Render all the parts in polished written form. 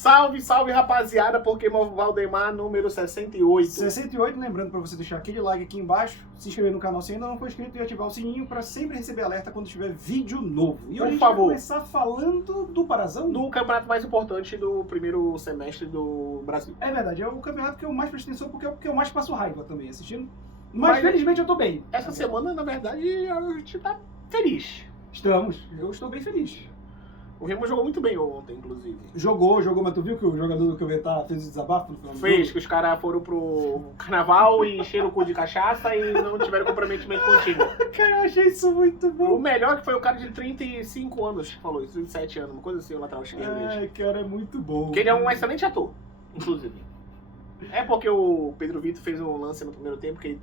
Salve, salve, rapaziada, Pokémon Valdemar número 68. 68, lembrando para você deixar aquele like aqui embaixo, se inscrever no canal se ainda não for inscrito e ativar o sininho para sempre receber alerta quando tiver vídeo novo. E hoje a gente vai começar falando do Parazão. Do campeonato mais importante do primeiro semestre do Brasil. É verdade, é o campeonato que eu mais presto atenção porque é o que eu mais passo raiva também assistindo. Mas felizmente eu tô bem. Essa semana, na verdade, a gente tá feliz. Eu estou bem feliz. O Remo jogou muito bem ontem, inclusive. Jogou, mas tu viu que o jogador do Cubetá fez o desabafo no final do jogo? Fez, que os caras foram pro carnaval e encheram o cu de cachaça e não tiveram comprometimento contigo. Cara, eu achei isso muito bom. O melhor que foi o cara de 35 anos que falou isso, 37 anos, uma coisa assim, o lateral esquerdo. Ai, cara, é muito bom. Porque ele é um excelente ator, inclusive. É porque o Pedro Vitor fez um lance no primeiro tempo, que ele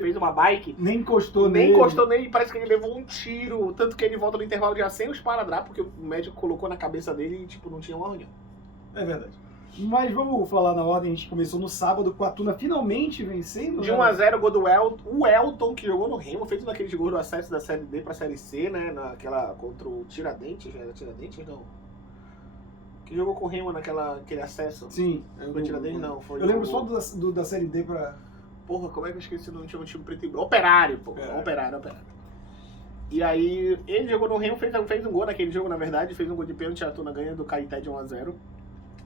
fez uma bike. Nem encostou nele, e parece que ele levou um tiro. Tanto que ele volta no intervalo já sem os esparadrapo, porque o médico colocou na cabeça dele e, tipo, não tinha uma reunião. É verdade. Mas vamos falar na ordem, a gente começou no sábado com a Tuna finalmente vencendo. De 1-0, gol do Elton. O Elton, que jogou no Remo, fez um daqueles gols do acesso da Série D pra Série C, né? Naquela contra o Tiradentes, já era Tiradentes? Não. Que jogou com o Remo naquele acesso. Sim. Foi Tiradentes, não. Foi eu lembro só da Série D pra... Porra, como é que eu esqueci o nome? Tinha um time preto e branco. Operário, pô. Operário. E aí, ele jogou no Remo, fez um gol naquele jogo, na verdade. Fez um gol de pênalti, a Tuna ganha do Caeté de 1-0.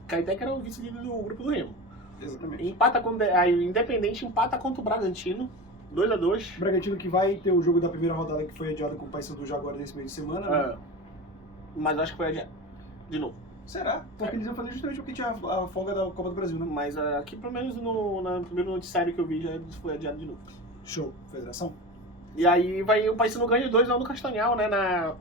Caeté que era o vice-líder do grupo do Remo. Exatamente. Aí, o Independente empata contra o Bragantino. 2-2. Bragantino que vai ter o jogo da primeira rodada que foi adiado com o Paysandu já agora nesse meio de semana, né? Mas acho que foi adiado. De novo. Será? Porque eles iam fazer justamente porque tinha a folga da Copa do Brasil, né? Mas aqui, pelo menos no primeiro noticiário que eu vi, já foi adiado de novo. Show. Federação. E aí o Paysandu ganha 2-1 no Castanhal, né?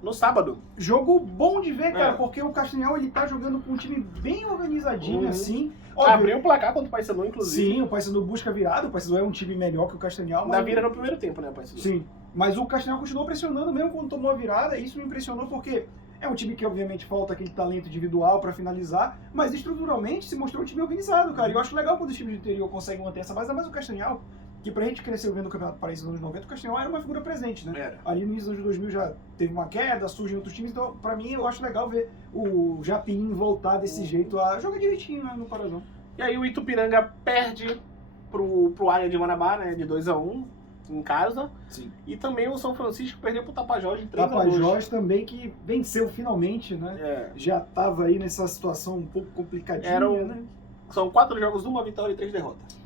No sábado. Jogo bom de ver, cara, porque o Castanhal ele tá jogando com um time bem organizadinho, assim. Óbvio. Abriu o placar contra o Paysandu, inclusive. Sim, o Paysandu busca virada, o Paysandu é um time melhor que o Castanhal. Da vira no primeiro tempo, né, o Paysandu? Sim, mas o Castanhal continuou pressionando mesmo quando tomou a virada, e isso me impressionou porque é um time que obviamente falta aquele talento individual pra finalizar, mas estruturalmente se mostrou um time organizado, cara. E eu acho legal quando os times do interior conseguem manter essa base, ainda mais o Castanhal, que pra gente crescer vendo o Campeonato Paraense nos anos 90, o Castanhal era uma figura presente, né? Era. Ali no início dos anos 2000 já teve uma queda, surgem outros times, então pra mim eu acho legal ver o Japim voltar desse jeito a jogar direitinho, né, no Parazão. E aí o Itupiranga perde pro Águia de Manabá, né, de 2-1 em casa. Sim. E também o São Francisco perdeu pro Tapajós de 3-2. Tapajós também que venceu finalmente, né? É. Já tava aí nessa situação um pouco complicadinha, né? São 4 jogos, 1 vitória e 3 derrotas.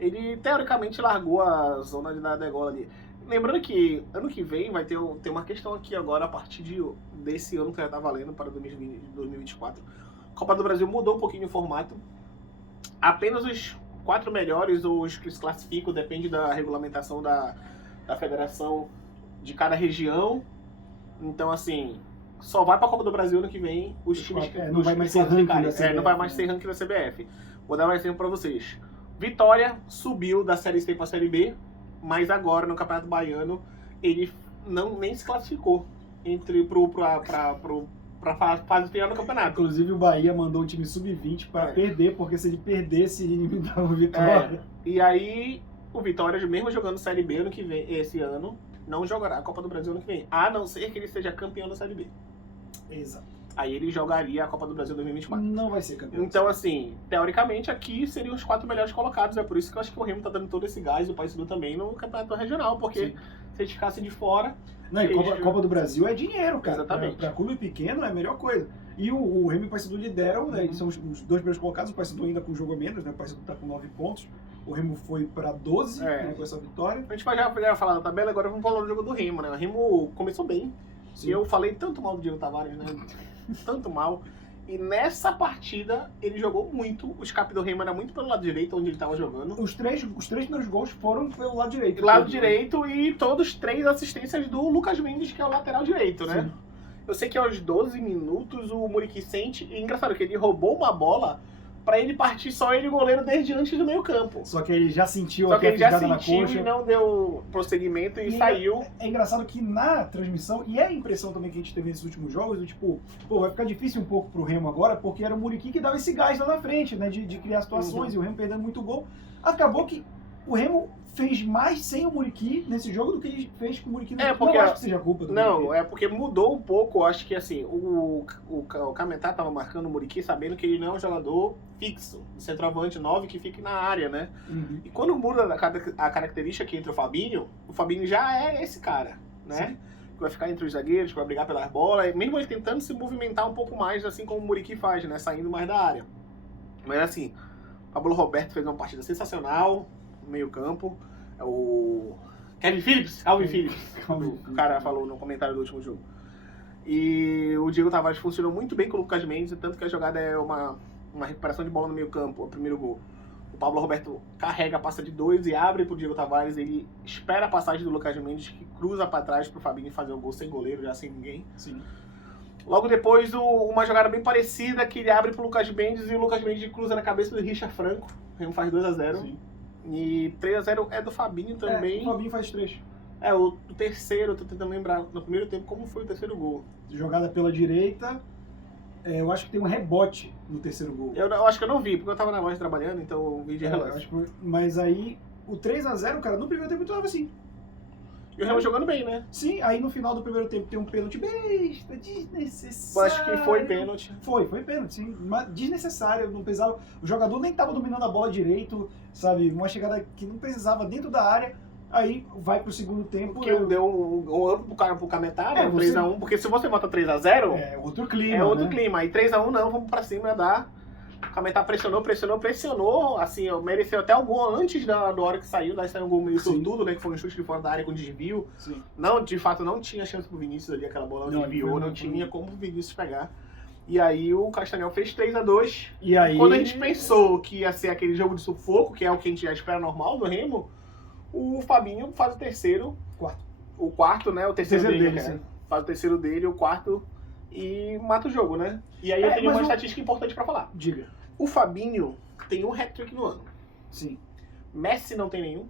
Ele, teoricamente, largou a zona da degola ali. Lembrando que ano que vem vai ter uma questão aqui agora, a partir desse ano que já tá valendo para 2024. A Copa do Brasil mudou um pouquinho o formato. Apenas os 4 melhores, ou os que se classificam, depende da regulamentação da federação de cada região. Então, assim, só vai pra Copa do Brasil ano que vem os times que não vai mais ser ranking da CBF. Não vai mais ser ranking da CBF. Vou dar um exemplo pra vocês. Vitória subiu da Série C pra Série B, mas agora no Campeonato Baiano ele nem se classificou pra fase final do campeonato. Inclusive o Bahia mandou o time sub-20 para perder, porque se ele perdesse ele eliminava o Vitória. E aí o Vitória, mesmo jogando Série B ano que vem, esse ano, não jogará a Copa do Brasil ano que vem, a não ser que ele seja campeão da Série B. Exato. Aí ele jogaria a Copa do Brasil 2024. Não vai ser campeão. Então, assim, teoricamente aqui seriam os 4 melhores colocados. É por isso que eu acho que o Remo tá dando todo esse gás, o Paysandu também, no campeonato regional. Porque se eles ficassem de fora... Não, e Copa do Brasil é dinheiro, cara. Exatamente. Pra clube pequeno é a melhor coisa. E o Remo e o Paysandu lideram, né? Eles são os 2 primeiros colocados. O Paysandu ainda com jogo a menos, né? O Paysandu tá com 9 pontos. O Remo foi pra 12, né, com essa vitória. A gente vai já falar da tabela, agora vamos falar do jogo do Remo, né? O Remo começou bem. Sim. Eu falei tanto mal do Diego Tavares, né? Tanto mal. E nessa partida ele jogou muito. O escape do Remo era muito pelo lado direito, onde ele estava jogando. Os três primeiros gols foram pelo lado direito. Lado direito e todos 3 assistências do Lucas Mendes, que é o lateral direito, né? Sim. Eu sei que aos 12 minutos o Muriqui sente. E engraçado que ele roubou uma bola pra ele partir só ele e o goleiro desde antes do meio campo. Só que ele já sentiu a fisgada na coxa. E não deu prosseguimento e saiu. É engraçado que na transmissão, e é a impressão também que a gente teve nesses últimos jogos, do tipo, vai ficar difícil um pouco pro Remo agora, porque era o Muriqui que dava esse gás lá na frente, né, de criar situações, e o Remo perdendo muito gol. Acabou que o Remo fez mais sem o Muriqui nesse jogo do que ele fez com o Muriqui. Porque não acho que seja culpa do Não, Muriqui. é porque mudou um pouco. Acho que assim, o Cametá tava marcando o Muriqui sabendo que ele não é um jogador fixo, centroavante 9 que fique na área, né? Uhum. E quando muda a característica que entra o Fabinho já é esse cara, né? Sim. Que vai ficar entre os zagueiros, que vai brigar pelas bolas, mesmo ele tentando se movimentar um pouco mais, assim como o Muriqui faz, né? Saindo mais da área. Mas assim, o Pablo Roberto fez uma partida sensacional no meio-campo. O Calvin Phillips, o cara falou no comentário do último jogo. E o Diego Tavares funcionou muito bem com o Lucas Mendes, tanto que a jogada é uma recuperação de bola no meio-campo, o primeiro gol. O Pablo Roberto carrega, passa de 2 e abre pro Diego Tavares, ele espera a passagem do Lucas Mendes, que cruza para trás pro Fabinho fazer o gol sem goleiro, já sem ninguém. Sim. Logo depois, uma jogada bem parecida, que ele abre pro Lucas Mendes e o Lucas Mendes cruza na cabeça do Richard Franco. O Remo faz 2-0. Sim. E 3-0 é do Fabinho também. O Fabinho faz 3. O terceiro, tô tentando lembrar, no primeiro tempo, como foi o terceiro gol. Jogada pela direita. Eu acho que tem um rebote no terceiro gol. Eu acho que eu não vi, porque eu tava na loja trabalhando, então eu vi de relance. Mas aí, o 3-0, cara, no primeiro tempo tava assim. E o Remo jogando bem, né? Sim, aí no final do primeiro tempo tem um pênalti besta, desnecessário. Acho que foi pênalti. Foi pênalti, sim. Mas desnecessário, não precisava. O jogador nem tava dominando a bola direito, sabe? Uma chegada que não precisava dentro da área. Aí vai pro segundo tempo. Porque deu um amplo pro Cametá, né? Você... 3-1, porque se você bota 3-0. É outro clima. É outro né? clima. Aí 3-1 não, vamos pra cima dar. O Cametá pressionou, assim, mereceu até o gol antes da hora que saiu, daí saiu um gol meio sortudo, né, que foi um chute de fora da área com desvio. Sim. Não, de fato, não tinha chance pro Vinícius ali, aquela bola desviou, não tinha como o Vinícius pegar. E aí o Castanhal fez 3-2. E aí... Quando a gente pensou que ia ser aquele jogo de sufoco, que é o que a gente já espera normal do Remo, o Fabinho faz o terceiro. O quarto, né, o terceiro dele, sim. Faz o terceiro dele, o quarto, e mata o jogo, né? E aí eu tenho uma estatística importante pra falar. Diga. O Fabinho tem um hat-trick no ano. Sim. Messi não tem nenhum.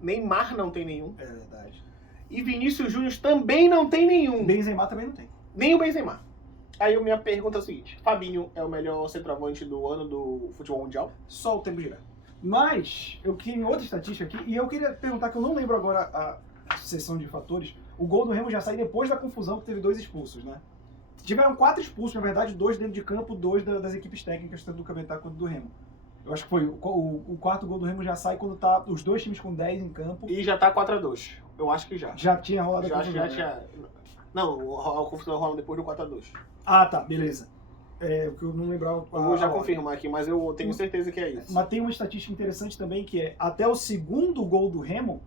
Neymar não tem nenhum. É verdade. E Vinícius Júnior também não tem nenhum. Benzema também não tem. Nem o Benzema. Aí a minha pergunta é o seguinte. Fabinho é o melhor centroavante do ano do futebol mundial? Só o tempo girar. Mas, eu queria outra estatística aqui, e eu queria perguntar, que eu não lembro agora a sucessão de fatores. O gol do Remo já sai depois da confusão, que teve 2 expulsos, né? Tiveram 4 expulsos, na verdade, 2 dentro de campo, 2 das equipes técnicas, tanto do Cametá quanto do Remo. Eu acho que foi o quarto gol do Remo já sai quando tá os 2 times com 10 em campo. E já tá 4-2. Eu acho que já. Já tinha rolado a confusão, Já tinha. Não, a confusão rola depois do 4-2. Ah, tá, beleza. O que eu não lembrava. Eu vou já confirmar aqui, mas eu tenho certeza que é isso. Mas tem uma estatística interessante também, que é, até o segundo gol do Remo,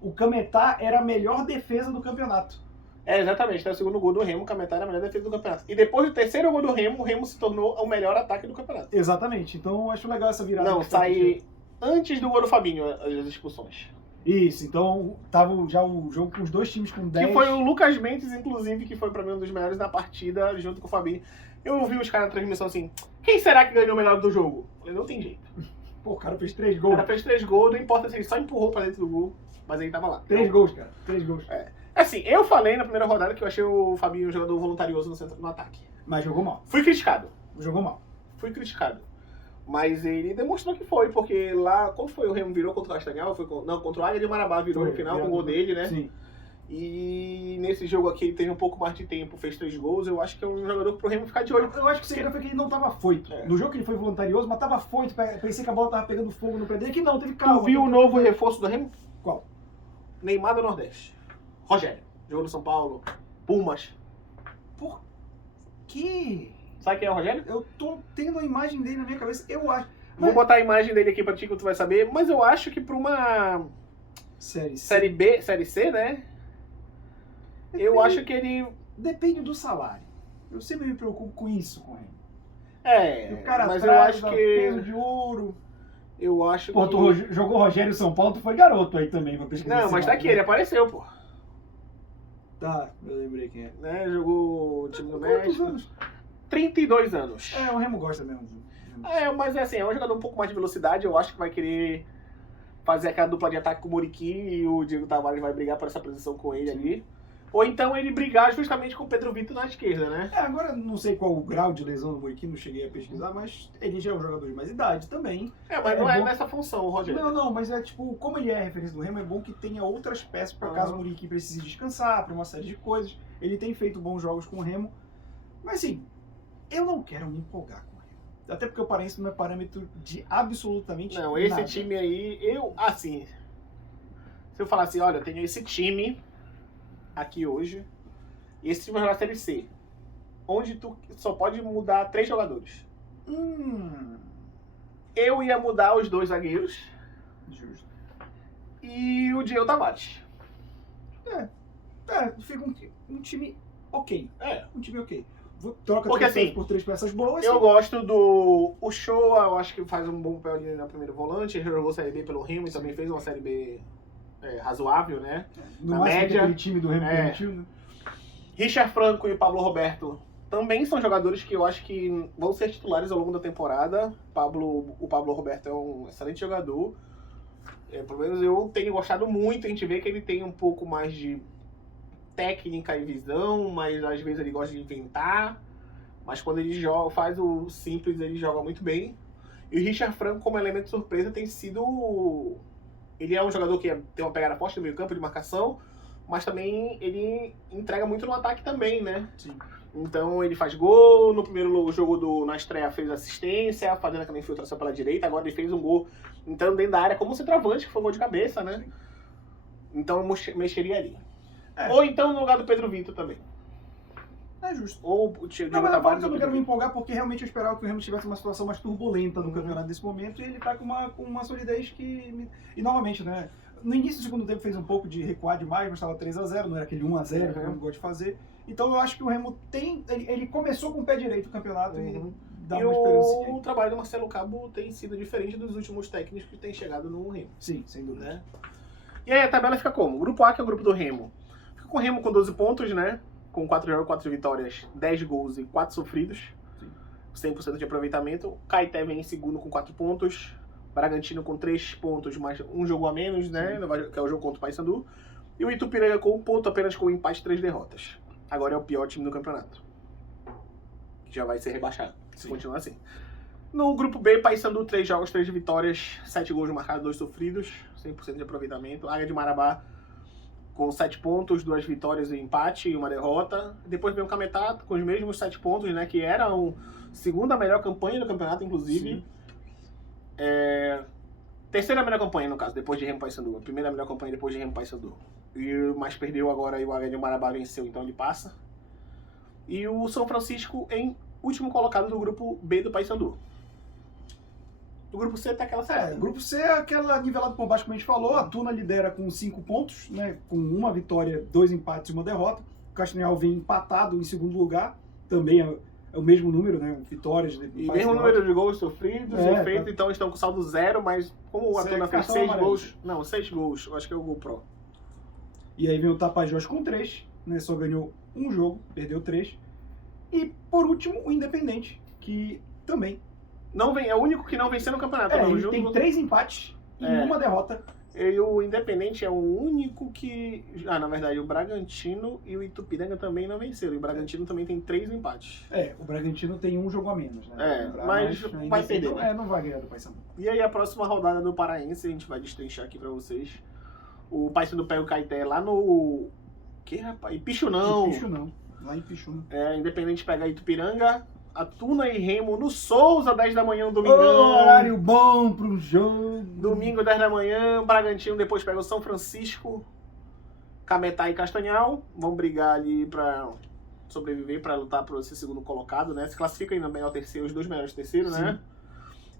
o Cametá era a melhor defesa do campeonato. Exatamente, até o segundo gol do Remo, o Cametá era a melhor defesa do campeonato. E depois do terceiro gol do Remo, o Remo se tornou o melhor ataque do campeonato. Exatamente, então eu acho legal essa virada. Não, sai antes do gol do Fabinho, as expulsões. Isso, então tava já o jogo com os 2 times com 10. Que foi o Lucas Mendes, inclusive, que foi pra mim um dos melhores da partida, junto com o Fabinho. Eu ouvi os caras na transmissão assim, quem será que ganhou o melhor do jogo? Eu falei, não tem jeito. Pô, o cara fez 3 O gols. cara fez 3 gols, não importa se ele só empurrou pra dentro do gol, mas ele tava lá. 3 gols, cara. 3 gols. Assim, eu falei na primeira rodada que eu achei o Fabinho um jogador voluntarioso no ataque. Mas jogou mal. Fui criticado. Jogou mal. Mas ele demonstrou que foi, porque lá, quando foi o Remo virou contra o Castanhal, contra o Águia de Marabá virou no final com o gol dele, né? Sim. E nesse jogo aqui ele teve um pouco mais de tempo, fez 3 gols, eu acho que é um jogador pro Remo ficar de olho. Eu acho que o segredo foi que ele não tava foito. No jogo que ele foi voluntarioso, mas tava foito, pensei que a bola tava pegando fogo no pé dele, que não, teve calma. Tu viu o novo reforço do Remo? Qual? Neymar do Nordeste. Rogério, jogou no São Paulo, Pumas. Por quê? Sabe quem é o Rogério? Eu tô tendo a imagem dele na minha cabeça, eu acho. Vou botar a imagem dele aqui pra ti que tu vai saber, mas eu acho que pra uma Série B, Série C, né? Eu acho que ele... Depende do salário. Eu sempre me preocupo com isso, com ele. O cara mas atrás, eu acho que... peso de ouro. Eu acho Pô, que... tu jogou Rogério São Paulo, tu foi garoto aí também pra pesquisar. Não, mas tá aqui, ele apareceu, pô. Tá, eu lembrei quem é. Né? Jogou o time do Quantos México. anos? 32 anos. O Remo gosta mesmo. Mas assim, é um jogador um pouco mais de velocidade, eu acho que vai querer fazer aquela dupla de ataque com o Muriqui e o Diego Tavares vai brigar por essa posição com ele ali. Ou então ele brigar justamente com o Pedro Vitor na esquerda, né? Agora não sei qual o grau de lesão do Muriqui, não cheguei a pesquisar, mas ele já é um jogador de mais idade também. Mas não é bom... nessa função, Rogério. Não, mas é tipo, como ele é referência do Remo, é bom que tenha outras peças para caso o Muriqui precise descansar, para uma série de coisas. Ele tem feito bons jogos com o Remo, mas assim, eu não quero me empolgar com o Remo. Até porque o Paraense não é parâmetro de absolutamente nada. Não, esse time aí, se eu falar assim, olha, eu tenho esse time aqui hoje, e esse time vai jogar a Série C, onde tu só pode mudar 3 jogadores. Eu ia mudar os 2 zagueiros. Justo. E o Diego Tavares. Fica um time ok. Um time ok. Troca porque, 3 assim, por 3 peças boas. Eu gosto do Shoa, eu acho que faz um bom papel ali na primeira volante. Ele jogou Série B pelo Remo e também fez uma Série B razoável, né? No na média. Aquele time do Remo permitiu, né? Richard Franco e Pablo Roberto também são jogadores que eu acho que vão ser titulares ao longo da temporada. O Pablo Roberto é um excelente jogador. Pelo menos eu tenho gostado muito. A gente vê que ele tem um pouco mais de técnica e visão, mas às vezes ele gosta de inventar. Mas quando ele faz o simples, ele joga muito bem. E o Richard Franco, como elemento de surpresa, tem sido... Ele é um jogador que tem uma pegada forte no meio campo de marcação, mas também ele entrega muito no ataque também, né? Sim. Então ele faz gol, no primeiro jogo na estreia fez assistência, fazendo aquela infiltração pela direita, agora ele fez um gol entrando dentro da área como centroavante, que foi um gol de cabeça, né? Sim. Então eu mexeria ali. Ou então no lugar do Pedro Vitor também. É justo. Ou o Diego Tavares. Eu não quero me empolgar porque realmente eu esperava que o Remo tivesse uma situação mais turbulenta no campeonato nesse momento, e ele tá com uma solidez que... E novamente, né? No início do segundo tempo fez um pouco de recuar demais, mas estava 3-0, não era aquele 1-0 que o Remo gosta de fazer. Então eu acho que o Remo tem... Ele começou com o pé direito o campeonato e dá uma esperança. O trabalho do Marcelo Cabo tem sido diferente dos últimos técnicos que têm chegado no Remo. Sim, sem dúvida. Né? E aí a tabela fica como? O grupo A, que é o grupo do Remo. Fica com o Remo com 12 pontos, né? Com 4 jogos, 4 vitórias, 10 gols e 4 sofridos. 100% de aproveitamento. O Caeté vem em segundo com 4 pontos. Bragantino com 3 pontos, mais um jogo a menos, né? Que é o jogo contra o Paysandu. E o Itupiranga com 1 ponto, apenas com um empate e 3 derrotas. Agora é o pior time do campeonato. Já vai ser rebaixado, se continuar assim. No grupo B, Paysandu, 3 jogos, 3 vitórias, 7 gols marcados, 2 sofridos. 100% de aproveitamento. Águia de Marabá com 7 pontos, 2 vitórias e empate e uma derrota. Depois vem o Cametá com os mesmos 7 pontos, né? Que era a segunda melhor campanha do campeonato, inclusive. Terceira melhor campanha, no caso, depois de Remo Paysandu. A primeira melhor campanha depois de Remo Paysandu. Mas perdeu agora e o Águia de Marabá venceu, então ele passa. E o São Francisco em último colocado do grupo B do Paysandu. O grupo C tá aquela série. O grupo C é aquela nivelada por baixo, como a gente falou. A Tuna lidera com 5 pontos, né? Com 1 vitória, 2 empates e 1 derrota. O Castanhal vem empatado em segundo lugar. Também é o mesmo número, né? Vitórias. E mesmo número de gols sofridos e feitos, então estão com saldo 0, mas como a Tuna fez 6 gols... Não, 6 gols, eu acho que é o gol pro. E aí vem o Tapajós com 3, né? Só ganhou 1 jogo, perdeu 3. E por último, o Independente, que também... É o único que não venceu no campeonato. Ele tem 3 empates e 1 derrota. E o Independente é o único que... na verdade, o Bragantino e o Itupiranga também não venceram. E o Bragantino também tem 3 empates. O Bragantino tem 1 jogo a menos, né? Mas vai perder. Né? Não vai ganhar do Paysandu. E aí a próxima rodada do Paraense, a gente vai destrinchar aqui pra vocês. O Paysandu pega o Caeté lá no... Que, rapaz? Ipixunão. Lá em Ipixuna. Independente pega Itupiranga. A Tuna e Remo no Souza, 10 da manhã, no domingão. Horário bom pro jogo. Domingo, 10 da manhã. Bragantino depois pega o São Francisco. Cametá e Castanhal. Vão brigar ali pra sobreviver, pra lutar por esse segundo colocado, né? Se classifica ainda bem ao terceiro, os 2 melhores terceiros, né?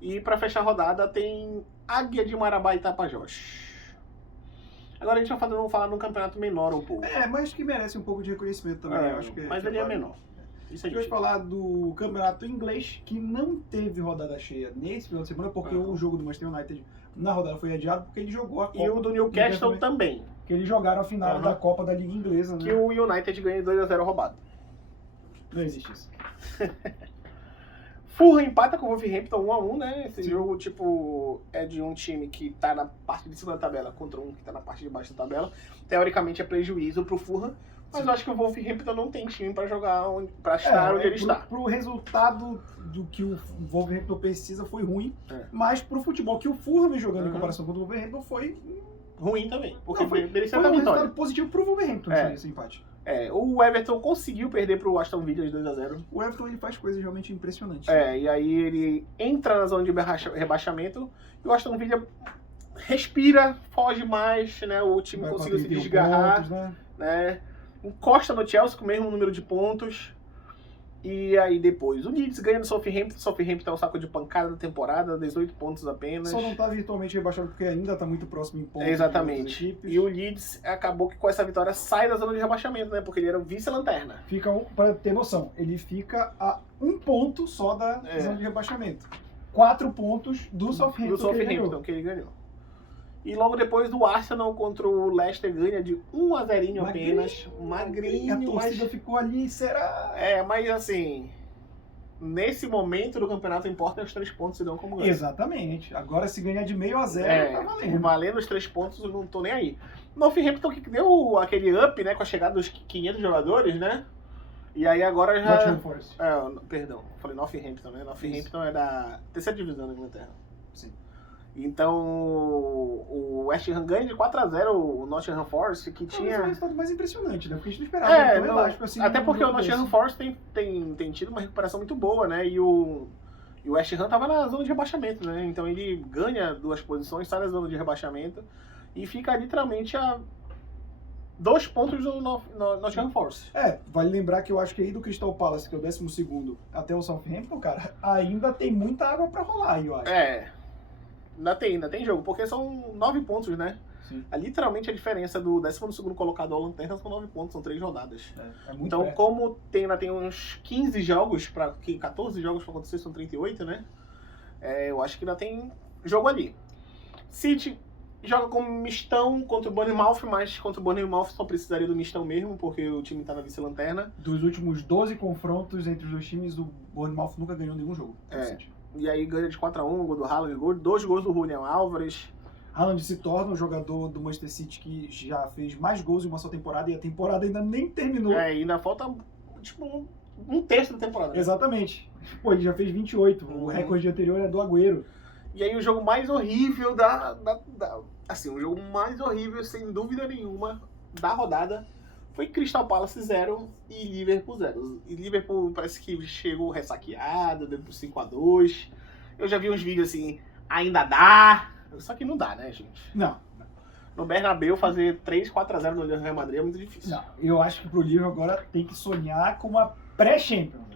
E pra fechar a rodada tem Águia de Marabá e Tapajós. Agora a gente vai falar num campeonato menor um pouco. Mas que merece um pouco de reconhecimento também. Acho que mas ele é menor. Isso a gente vai falar do campeonato inglês, que não teve rodada cheia nesse final de semana, porque o jogo do Manchester United na rodada foi adiado, porque ele jogou a Copa. E o do Newcastle também. Que eles jogaram a final da Copa da Liga Inglesa, né? Que o United ganha 2-0 roubado. Não existe isso. Fulham empata com o Wolverhampton 1-1, né? Esse jogo, tipo, é de um time que tá na parte de cima da tabela contra um que tá na parte de baixo da tabela. Teoricamente é prejuízo pro Fulham, Mas eu acho que o Wolverhampton não tem time pra jogar, pra estar onde ele está. Pro resultado do que o Wolverhampton precisa foi ruim, mas pro futebol que o Fulham vem jogando em comparação com o Wolverhampton foi ruim também, porque foi merecia um a vitória. resultado positivo pro Wolverhampton esse empate. O Everton conseguiu perder pro Aston Villa de 2-0. O Everton ele faz coisas realmente impressionantes. E aí ele entra na zona de rebaixamento e o Aston Villa respira, foge mais, né? O time conseguiu se desgarrar, pontos, né? Encosta no Chelsea com o mesmo número de pontos. E aí depois o Leeds ganha no Southampton. O Southampton é o saco de pancada da temporada, 18 pontos apenas. Só não tá virtualmente rebaixado porque ainda tá muito próximo em pontos. Exatamente. E o Leeds acabou que com essa vitória sai da zona de rebaixamento, né? Porque ele era o vice-lanterna. Pra ter noção, ele fica a 1 ponto só da zona de rebaixamento. 4 pontos do Southampton que ele ganhou. E logo depois o Arsenal contra o Leicester ganha de 1-0 apenas. Magrinho. A torcida ficou ali, será? Mas assim, nesse momento do campeonato importa os 3 pontos e não como ganha. Exatamente. Agora se ganhar de 0-0, tá valendo. Valendo os 3 pontos, eu não tô nem aí. O Northampton que deu aquele up, né, com a chegada dos 500 jogadores, né? E aí agora já... Nottingham Forest. Perdão, falei Northampton, né? Northampton é da terceira divisão da Inglaterra. Sim. Então, o West Ham ganha de 4-0 o Nottingham Forest, que tinha... Mas é o resultado mais impressionante, né? Porque a gente não esperava. Elástico, assim, até porque o Nottingham Forest tem tido uma recuperação muito boa, né? E o West Ham tava na zona de rebaixamento, né? Então ele ganha 2 posições, sai da zona de rebaixamento e fica literalmente a 2 pontos do Nottingham Forest. Vale lembrar que eu acho que aí do Crystal Palace, que é o 12º, até o Southampton, cara, ainda tem muita água pra rolar, eu acho. Ainda tem jogo, porque são 9 pontos, né? Sim. Literalmente a diferença do 12º colocado ao Lanterna são 9 pontos, são 3 rodadas. Muito então, perto. como ainda tem uns 15 jogos, 14 jogos pra acontecer, são 38, né? Eu acho que ainda tem jogo ali. City joga como mistão contra o Bournemouth, mas contra o Bournemouth só precisaria do mistão mesmo, porque o time tá na vice-lanterna. Dos últimos 12 confrontos entre os dois times, o Bournemouth nunca ganhou nenhum jogo. E aí ganha de 4-1, gol do Haaland, 2 gols do Julian Álvares. Haaland se torna um jogador do Manchester City que já fez mais gols em uma só temporada e a temporada ainda nem terminou. Ainda falta tipo um terço da temporada. Né? Exatamente. Pô, ele já fez 28, o recorde anterior é do Agüero. E aí o jogo mais horrível assim, o jogo mais horrível, sem dúvida nenhuma, da rodada foi Crystal Palace 0 e Liverpool 0. E Liverpool parece que chegou ressaqueado, deu pro 5-2. Eu já vi uns vídeos assim, ainda dá. Só que não dá, né, gente? Não. No Bernabéu fazer 3-4-0 no Real Madrid é muito difícil. Não, eu acho que pro Liverpool agora tem que sonhar com uma pré-Champions.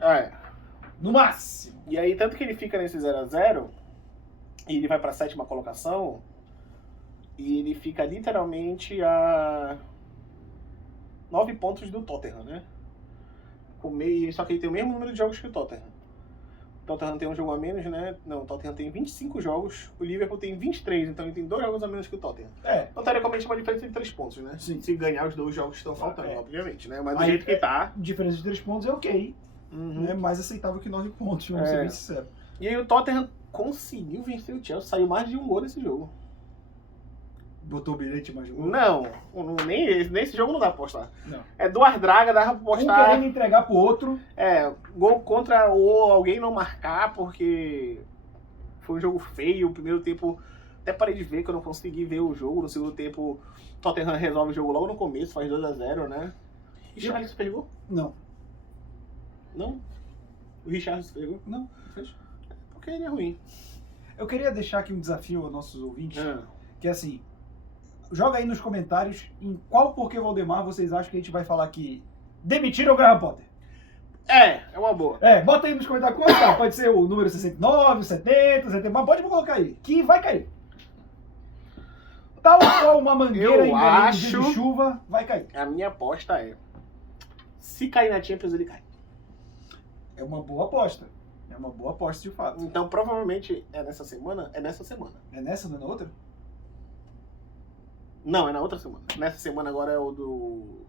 No máximo. E aí, tanto que ele fica nesse 0-0, e ele vai pra 7ª colocação, e ele fica literalmente a 9 pontos do Tottenham, né? Só que ele tem o mesmo número de jogos que o Tottenham. O Tottenham tem um jogo a menos, né? Não, o Tottenham tem 25 jogos, o Liverpool tem 23, então ele tem 2 jogos a menos que o Tottenham. Então, teoricamente, é uma diferença de 3 pontos, né? Sim. Se ganhar os 2 jogos que estão faltando, obviamente, né? Mas do jeito que tá... Diferença de 3 pontos é ok. É mais aceitável que 9 pontos, vamos ser bem sinceros. E aí o Tottenham conseguiu vencer o Chelsea, saiu mais de 1 gol nesse jogo. Botou o bilhete mais de gol? Não, nesse jogo não dá pra apostar. Não. É 2 dragas, dá pra apostar. Um querendo entregar pro outro. Gol contra ou alguém não marcar, porque foi um jogo feio. O primeiro tempo, até parei de ver, que eu não consegui ver o jogo. No segundo tempo, o Tottenham resolve o jogo logo no começo, faz 2-0, né? Richarlison pegou? Não. Não? O Richarlison pegou? Não. Fez? Porque ele é ruim. Eu queria deixar aqui um desafio aos nossos ouvintes, que é assim, joga aí nos comentários em qual porquê Valdemar vocês acham que a gente vai falar aqui. Demitiram o Graham Potter? É uma boa. Bota aí nos comentários quanto tá. Pode ser o número 69, 70, 70, mas pode colocar aí, que vai cair. Tal qual uma mangueira em um dia de chuva, vai cair. A minha aposta é, se cair na Champions, ele cai. É uma boa aposta. É uma boa aposta, de fato. Então, provavelmente, é nessa semana? É nessa semana. É nessa, não é na outra? Não, é na outra semana. Nessa semana agora é o do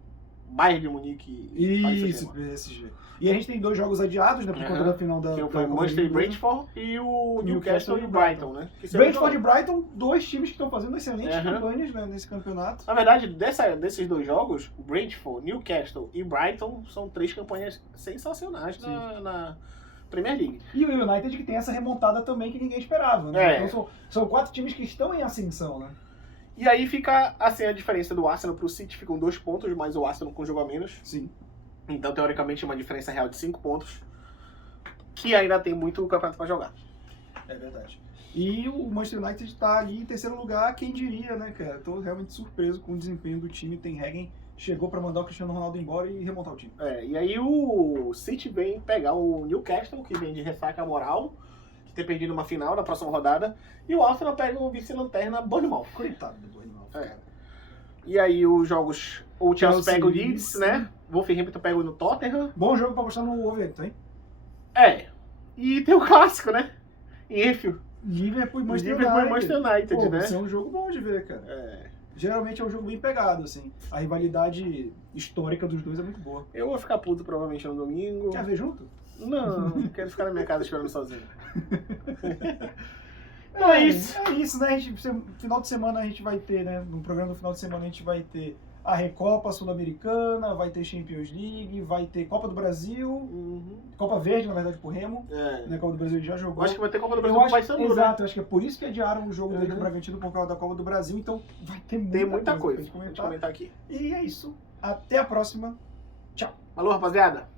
Bayern de Munique e Paris Isso, Saint-Germain. PSG. E a gente tem 2 jogos adiados, né, por conta da final da... Que da foi Copa Manchester e Inglesa. Brentford e o Newcastle e o Brighton, né? Que Brentford e Brighton, 2 times que estão fazendo excelentes Aham. campanhas, né, nesse campeonato. Na verdade, desses 2 jogos, o Brentford, Newcastle e Brighton são 3 campanhas sensacionais na Premier League. E o United que tem essa remontada também que ninguém esperava, né? É. Então são 4 times que estão em ascensão, né? E aí fica assim a diferença do Arsenal pro City, ficam 2 pontos, mas o Arsenal com um jogo a menos. Sim. Então, teoricamente, uma diferença real de 5 pontos, que ainda tem muito campeonato pra jogar. É verdade. E o Manchester United está ali em terceiro lugar, quem diria, né, cara? Tô realmente surpreso com o desempenho do time. Ten Hag chegou para mandar o Cristiano Ronaldo embora e remontar o time. E aí o City vem pegar o Newcastle, que vem de ressaca moral, que tem perdido uma final na próxima rodada, e o Arsenal pega o vice-lanterna Bournemouth. Coitado do Bournemouth, cara. E aí os jogos, o Chelsea pega o Leeds, Leeds, né? Wolverhampton pega o Tottenham. Bom jogo para apostar no Wolverhampton, hein? E tem o clássico, né? Em Enfield. Liverpool e Manchester Liverpool e United. Manchester United, Pô, né? vai ser um jogo bom de ver, cara. Geralmente é um jogo bem pegado, assim. A rivalidade histórica dos dois é muito boa. Eu vou ficar puto provavelmente no domingo. Quer ver junto? Não, quero ficar na minha casa esperando sozinho. É isso, né? Final de semana a gente vai ter, né? No programa do final de semana a gente vai ter a Recopa Sul-Americana, vai ter Champions League, vai ter Copa do Brasil, Copa Verde, na verdade, pro Remo. Né? Copa do Brasil ele já jogou. Acho que vai ter Copa do Brasil com o Paysandu, né? Exato, acho que é por isso que adiaram o jogo dele com o Bragantino por causa da Copa do Brasil, então vai ter muita coisa pra gente comentar aqui. E é isso. Até a próxima. Tchau. Falou, rapaziada.